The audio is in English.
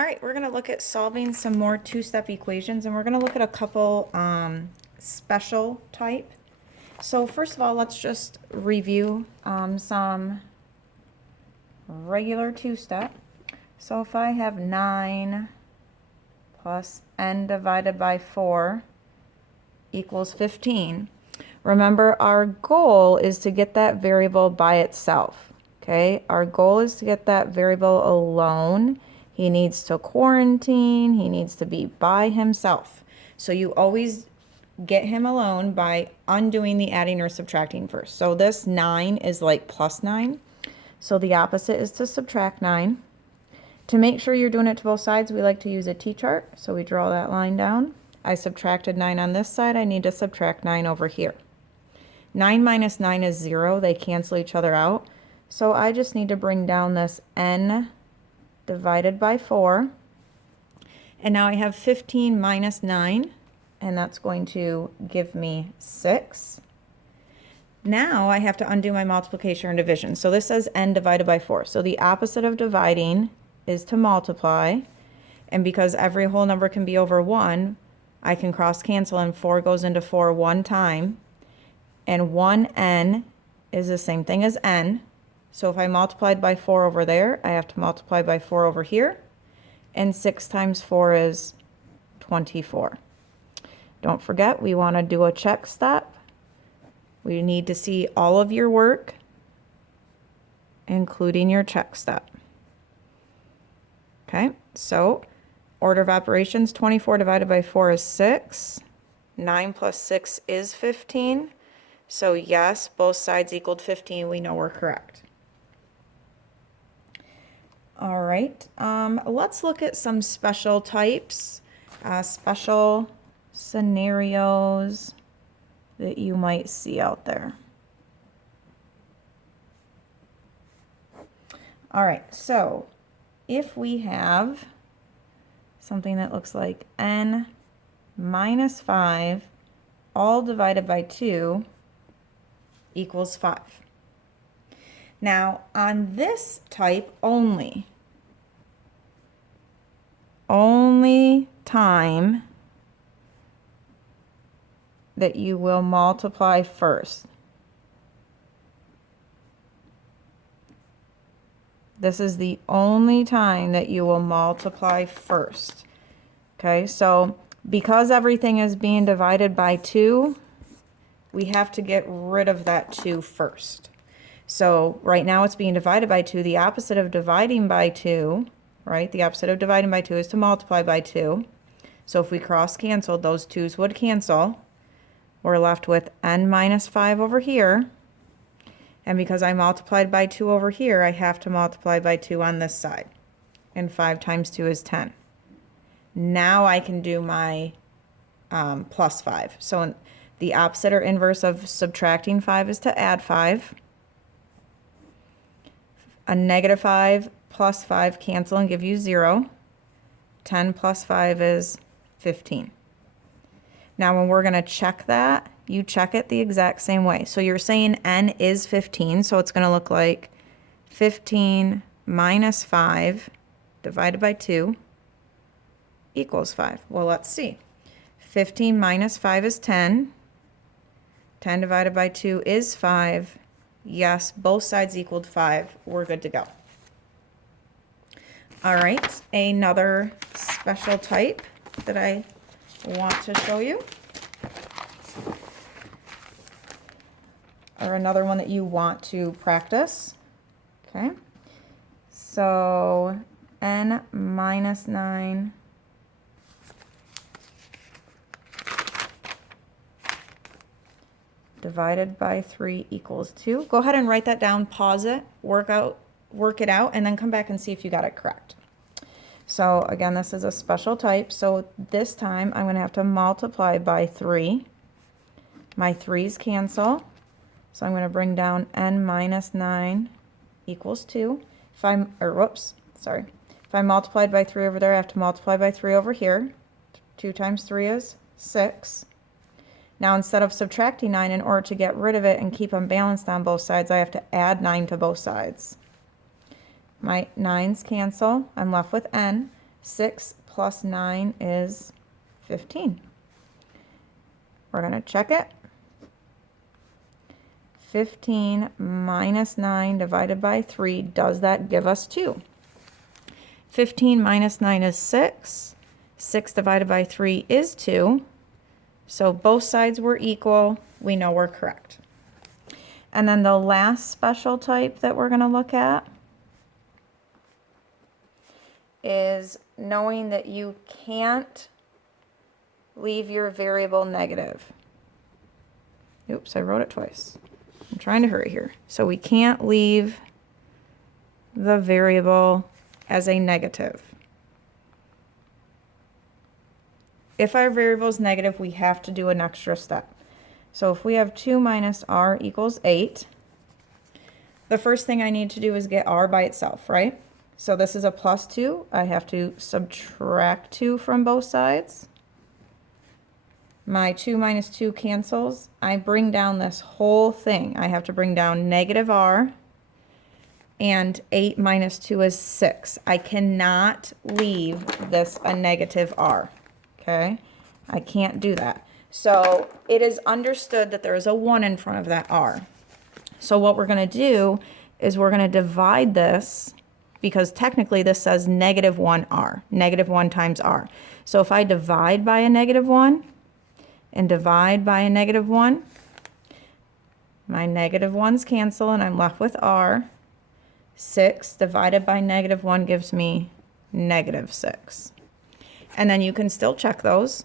All right, we're going to look at solving some more two-step equations, and we're going to look at a couple special type. So first of all, let's just review some regular two-step. So if I have 9 plus n divided by 4 equals 15, remember our goal is to get that variable by itself, okay? Our goal is to get that variable alone. He needs to quarantine, he needs to be by himself. So you always get him alone by undoing the adding or subtracting first. So this 9 is like plus 9. So the opposite is to subtract 9. To make sure you're doing it to both sides, we like to use a T-chart. So we draw that line down. I subtracted 9 on this side. I need to subtract 9 over here. 9 minus 9 is 0. They cancel each other out. So I just need to bring down this n divided by 4. And now I have 15 minus 9, and that's going to give me 6. Now I have to undo my multiplication or division. So this says n divided by 4. So the opposite of dividing is to multiply. And because every whole number can be over 1, I can cross cancel, and 4 goes into 4 one time. And 1n is the same thing as n. So if I multiplied by 4 over there, I have to multiply by 4 over here. And 6 times 4 is 24. Don't forget, we want to do a check step. We need to see all of your work, including your check step. Okay, so order of operations, 24 divided by 4 is 6. 9 plus 6 is 15. So yes, both sides equaled 15. We know we're correct. All right, let's look at some special types, special scenarios that you might see out there. All right, so if we have something that looks like n minus 5 all divided by 2 equals 5. Now, on this type only time that you will multiply first. This is the only time that you will multiply first. Okay, so because everything is being divided by 2, we have to get rid of that 2 first. So right now it's being divided by 2. The opposite of dividing by 2, right? The opposite of dividing by 2 is to multiply by 2. So if we cross canceled, those 2's would cancel. We're left with n minus 5 over here. And because I multiplied by 2 over here, I have to multiply by 2 on this side. And 5 times 2 is 10. Now I can do my plus 5. So the opposite or inverse of subtracting 5 is to add 5. A negative 5 plus 5 cancel and give you 0. 10 plus 5 is 15. Now when we're going to check that, you check it the exact same way. So you're saying n is 15, so it's going to look like 15 minus 5 divided by 2 equals 5. Well, let's see. 15 minus 5 is 10. 10 divided by 2 is 5. Yes, both sides equaled 5. We're good to go. All right, another special type that I want to show you, or another one that you want to practice. Okay, so n minus 9 divided by 3 equals 2. Go ahead and write that down, pause it, work it out, and then come back and see if you got it correct. So again, this is a special type. So this time I'm going to have to multiply by 3. My 3's cancel. So I'm going to bring down n minus 9 equals 2. If I multiplied by 3 over there, I have to multiply by 3 over here. 2 times 3 is 6. Now instead of subtracting 9, in order to get rid of it and keep them balanced on both sides, I have to add 9 to both sides. My 9's cancel. I'm left with n. 6 plus 9 is 15. We're going to check it. 15 minus 9 divided by 3, does that give us 2? 15 minus 9 is 6. 6 divided by 3 is 2. So both sides were equal. We know we're correct. And then the last special type that we're going to look at is knowing that you can't leave your variable negative. Oops, I wrote it twice. I'm trying to hurry here. So we can't leave the variable as a negative. If our variable is negative, we have to do an extra step. So if we have 2 minus r equals 8, the first thing I need to do is get r by itself, right? So this is a plus 2. I have to subtract 2 from both sides. My 2 minus 2 cancels. I bring down this whole thing. I have to bring down negative r, and 8 minus 2 is 6. I cannot leave this a negative r, okay? I can't do that. So it is understood that there is a 1 in front of that r. So what we're going to do is we're going to divide this, because technically this says negative 1r, negative 1 times r. So if I divide by a negative 1 and divide by a negative 1, my negative 1's cancel and I'm left with r. 6 divided by negative 1 gives me negative 6. And then you can still check those.